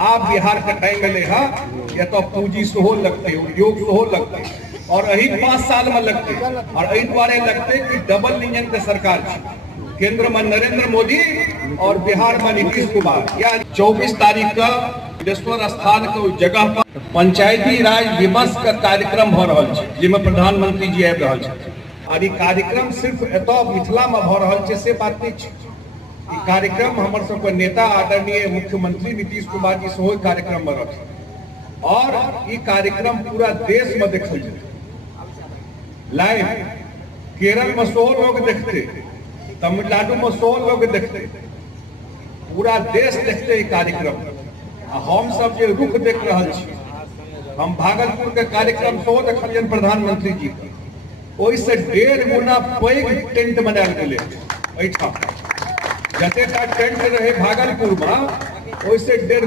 आप बिहार के टाइम में लेहा या तो पूंजी सेहो लगते, उद्योग सेहो लगते, और यही 5 साल में लगते, और यही द्वारे लगते कि डबल इंजन के सरकार है, केंद्र में नरेंद्र मोदी और बिहार में नीतीश कुमार। या 24 तारीख का बिलेश्वर स्थान के जगह पर पंचायती राज दिवस का कार्यक्रम हो रहा है, जिसमें प्रधानमंत्री जी आबि रहल छथिन। और ये कार्यक्रम सिर्फ एतौ मिथिला में भ रहल छै से बात नहीं छै। ई कार्यक्रम हमर सबके नेता आदरणीय मुख्यमंत्री नीतीश कुमार जी सेहो कार्यक्रम में रहथिन, और ई कार्यक्रम पूरा देश में देखल जेतै लाइव। केरल में 100 लोग देखते, तमिलनाडु में 100 लोग देखते, पूरा देश देखते ई कार्यक्रम। हम सब जे रुख देख रहल छी, हम भागलपुर के कार्यक्रम सेहो देखलियन प्रधानमंत्री जी के, ओहिसे 1.5 गुना पैघ टेंट बनायल गेलै एहिठाम। जतेटा टेंट रहे भागलपुर में, ओहिसे 1.5